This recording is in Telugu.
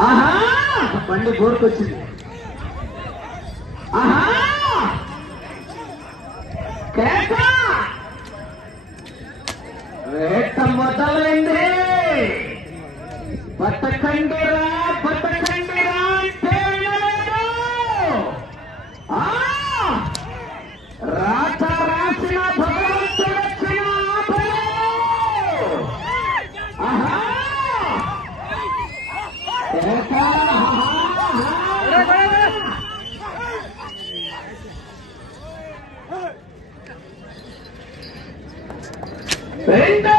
ఆహా బండి గోరుకొచ్చింది. ఆహా కేక వేట మొదలైంది. బతకండిరా బతకండిరా అంటే రాత రాసిన భగవంతుడు వచ్చిన ఆహా రెండో